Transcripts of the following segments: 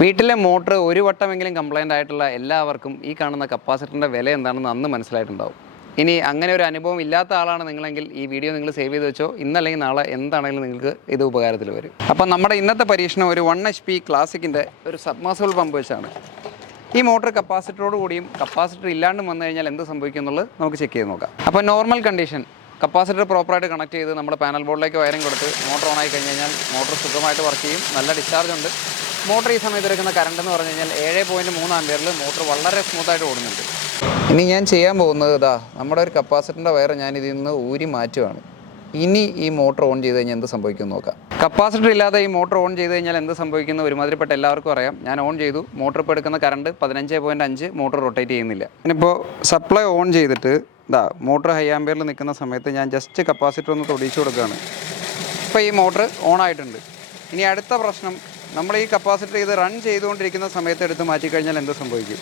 വീട്ടിലെ മോട്ടർ ഒരു വട്ടമെങ്കിലും കംപ്ലൈന്റ് ആയിട്ടുള്ള എല്ലാവർക്കും ഈ കാണുന്ന കപ്പാസിറ്ററിന്റെ വില എന്താണെന്ന് അന്ന് മനസ്സിലായിട്ടുണ്ടാവും. ഇനി അങ്ങനെ ഒരു അനുഭവം ഇല്ലാത്ത ആളാണ് നിങ്ങളെങ്കിൽ ഈ വീഡിയോ നിങ്ങൾ സേവ് ചെയ്ത് വെച്ചോ. ഇന്നല്ലെങ്കിൽ നാളെ എന്താണെങ്കിലും നിങ്ങൾക്ക് ഇത് ഉപകാരത്തിൽ വരും. അപ്പം നമ്മുടെ ഇന്നത്തെ പരീക്ഷണം ഒരു വൺ എച്ച് പി ക്ലാസിക്കിന്റെ ഒരു സബ്മാസബിൾ പമ്പ് വെച്ചാണ്. ഈ മോട്ടർ കപ്പാസിറ്ററോട് കൂടിയും കപ്പാസിറ്റർ ഇല്ലാണ്ടും വന്നു കഴിഞ്ഞാൽ എന്ത് സംഭവിക്കും എന്നുള്ളത് നമുക്ക് ചെക്ക് ചെയ്ത് നോക്കാം. അപ്പോൾ നോർമൽ കണ്ടീഷൻ കപ്പാസിറ്റർ പ്രോപ്പറായിട്ട് കണക്ട് ചെയ്ത് നമ്മുടെ പാനൽ ബോർഡിലേക്ക് വയറിംഗ് കൊടുത്ത് മോട്ടർ ഓൺ ആയി കഴിഞ്ഞ് കഴിഞ്ഞാൽ മോട്ടർ സുഖമായിട്ട് വർക്ക് ചെയ്യും നല്ല ഡിസ്ചാർജ് ഉണ്ട്. മോട്ടർ ഈ സമയത്ത് എടുക്കുന്ന കറണ്ട് എന്ന് പറഞ്ഞു കഴിഞ്ഞാൽ ഏഴ് പോയിന്റ് മൂന്ന് ആമ്പിയറിൽ മോട്ടർ വളരെ സ്മൂത്തായിട്ട് ഓടുന്നുണ്ട്. ഇനി ഞാൻ ചെയ്യാൻ പോകുന്നത് ഇതാ നമ്മുടെ ഒരു കപ്പാസിറ്ററിന്റെ വയർ ഞാൻ ഇതിൽ നിന്ന് ഊരി മാറ്റുവാണ്. ഇനി ഈ മോട്ടർ ഓൺ ചെയ്ത് കഴിഞ്ഞാൽ എന്ത് സംഭവിക്കും നോക്കാം. കപ്പാസിറ്റർ ഇല്ലാതെ ഈ മോട്ടർ ഓൺ ചെയ്ത് കഴിഞ്ഞാൽ എന്ത് സംഭവിക്കുന്ന ഒരുമാതിരിപ്പെട്ട എല്ലാവർക്കും അറിയാം. ഞാൻ ഓൺ ചെയ്തു. മോട്ടർ ഇപ്പോൾ എടുക്കുന്ന കറണ്ട് പതിനഞ്ച് പോയിന്റ് അഞ്ച് മോട്ടർ റൊട്ടേറ്റ് ചെയ്യുന്നില്ല. ഇനിയിപ്പോൾ സപ്ലൈ ഓൺ ചെയ്തിട്ട് ഇതാ മോട്ടർ ഹൈ ആംബിയറിൽ നിൽക്കുന്ന സമയത്ത് ഞാൻ ജസ്റ്റ് കപ്പാസിറ്റർ ഒന്ന് തൊടിച്ചു കൊടുക്കുകയാണ്. ഇപ്പോൾ ഈ മോട്ടർ ഓൺ ആയിട്ടുണ്ട്. ഇനി അടുത്ത പ്രശ്നം നമ്മൾ ഈ കപ്പാസിറ്റർ ഇത് റൺ ചെയ്തുകൊണ്ടിരിക്കുന്ന സമയത്ത് എടുത്ത് മാറ്റിക്കഴിഞ്ഞാൽ എന്ത് സംഭവിക്കും?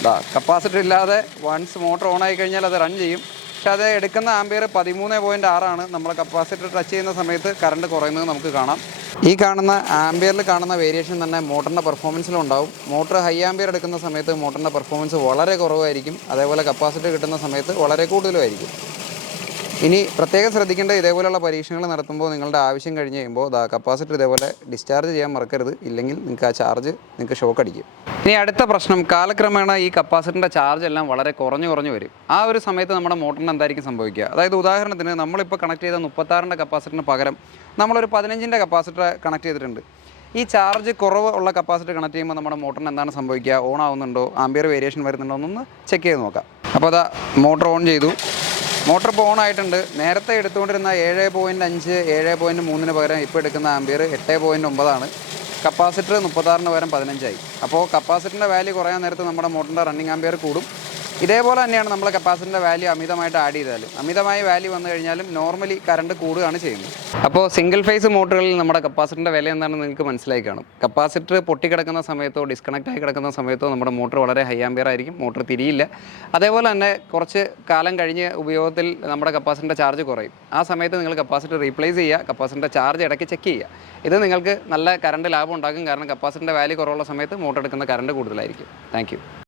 ഇതാ കപ്പാസിറ്റർ ഇല്ലാതെ വൺസ് മോട്ടർ ഓൺ ആയി കഴിഞ്ഞാൽ അത് റൺ ചെയ്യും. പക്ഷെ അത് എടുക്കുന്ന ആംബിയർ പതിമൂന്ന് പോയിന്റ് ആറാണ്. നമ്മൾ കപ്പാസിറ്റർ ടച്ച് ചെയ്യുന്ന സമയത്ത് കറണ്ട് കുറയുന്നത് നമുക്ക് കാണാം. ഈ കാണുന്ന ആംബിയറിൽ കാണുന്ന വേരിയേഷൻ തന്നെ മോട്ടറിന്റെ പെർഫോമൻസിലും ഉണ്ടാവും. മോട്ടർ ഹൈ ആംബിയർ എടുക്കുന്ന സമയത്ത് മോട്ടറിന്റെ പെർഫോമൻസ് വളരെ കുറവായിരിക്കും. അതേപോലെ കപ്പാസിറ്റർ കിട്ടുന്ന സമയത്ത് വളരെ കൂടുതലുമായിരിക്കും. ഇനി പ്രത്യേകം ശ്രദ്ധിക്കേണ്ട ഇതേപോലെയുള്ള പരീക്ഷണങ്ങൾ നടത്തുമ്പോൾ നിങ്ങളുടെ ആവശ്യം കഴിഞ്ഞ് കഴിയുമ്പോൾ ദാ കപ്പാസിറ്റർ ഇതേപോലെ ഡിസ്ചാർജ് ചെയ്യാൻ മറക്കരുത്. ഇല്ലെങ്കിൽ നിങ്ങൾക്ക് ആ ചാർജ് നിങ്ങൾക്ക് ഷോക്ക് അടിക്കും. ഇനി അടുത്ത പ്രശ്നം കാലക്രമേണ ഈ കപ്പാസിറ്ററിന്റെ ചാർജ് എല്ലാം വളരെ കുറഞ്ഞു കുറഞ്ഞു വരും. ആ ഒരു സമയത്ത് നമ്മുടെ മോട്ടറിന് എന്തായിരിക്കും സംഭവിക്കുക? അതായത് ഉദാഹരണത്തിന് നമ്മളിപ്പോൾ കണക്ട് ചെയ്ത മുപ്പത്താറിന്റെ കപ്പാസിറ്ററിന് പകരം നമ്മളൊരു പതിനഞ്ചിന്റെ കപ്പാസിറ്റർ കണക്ട് ചെയ്തിട്ടുണ്ട്. ഈ ചാർജ് കുറവ് ഉള്ള കപ്പാസിറ്റർ കണക്ട് ചെയ്യുമ്പോൾ നമ്മുടെ മോട്ടറിന് എന്താണ് സംഭവിക്കുക? ഓൺ ആവുന്നുണ്ടോ? ആംബിയർ വേരിയേഷൻ വരുന്നുണ്ടോ? എന്നൊന്ന് ചെക്ക് ചെയ്ത് നോക്കാം. അപ്പോൾ അതാ മോട്ടർ ഓൺ ചെയ്തു. മോട്ടർ ഇപ്പോൾ ആയിട്ടുണ്ട്. നേരത്തെ എടുത്തുകൊണ്ടിരുന്ന ഏഴ് പോയിന്റ് അഞ്ച് ഏഴ് പോയിന്റ് മൂന്നിന് പകരം ഇപ്പോൾ എടുക്കുന്ന ആംബിയർ എട്ട് പോയിന്റ് ഒമ്പതാണ്. കപ്പാസിറ്റർ മുപ്പത്താറിന് പകരം പതിനഞ്ചായി. അപ്പോൾ കപ്പാസിറ്ററിന്റെ വാല്യൂ കുറയാൻ നേരത്ത് നമ്മുടെ മോട്ടറിന്റെ റണ്ണിങ് ആംബിയർ കൂടും. ഇതേപോലെ തന്നെയാണ് നമ്മൾ കപ്പാസിറ്ററിന്റെ വാല്യൂ അമിതമായിട്ട് ആഡ് ചെയ്താലും. അമിതമായ വാല്യൂ വന്നു കഴിഞ്ഞാലും നോർമലി കറണ്ട് കൂടുകയാണ് ചെയ്യുന്നത്. അപ്പോൾ സിംഗിൾ ഫേസ് മോട്ടറുകളിൽ നമ്മുടെ കപ്പാസിറ്ററിന്റെ വില എന്താണെന്ന് നിങ്ങൾക്ക് മനസ്സിലായി കാണും. കപ്പാസിറ്റർ പൊട്ടിക്കിടക്കുന്ന സമയത്തോ ഡിസ്കണക്റ്റ് ആയി കിടക്കുന്ന സമയത്തോ നമ്മുടെ മോട്ടർ വളരെ ഹൈ ആംബിയർ ആയിരിക്കും. മോട്ടർ തിരിയില്ല. അതേപോലെ തന്നെ കുറച്ച് കാലം കഴിഞ്ഞ് ഉപയോഗത്തിൽ നമ്മുടെ കപ്പാസിറ്ററിന്റെ ചാർജ് കുറയും. ആ സമയത്ത് നിങ്ങൾ കപ്പാസിറ്റർ റീപ്ലേസ് ചെയ്യുക കപ്പാസിറ്ററിന്റെ ചാർജ് ഇടയ്ക്ക് ചെക്ക് ചെയ്യുക. ഇത് നിങ്ങൾക്ക് നല്ല കറണ്ട് ലാഭം ഉണ്ടാകും കാരണം കപ്പാസിറ്ററിന്റെ വാല്യൂ കുറവുള്ള സമയത്ത് മോട്ടർ എടുക്കുന്ന കറണ്ട് കൂടുതലായിരിക്കും. താങ്ക്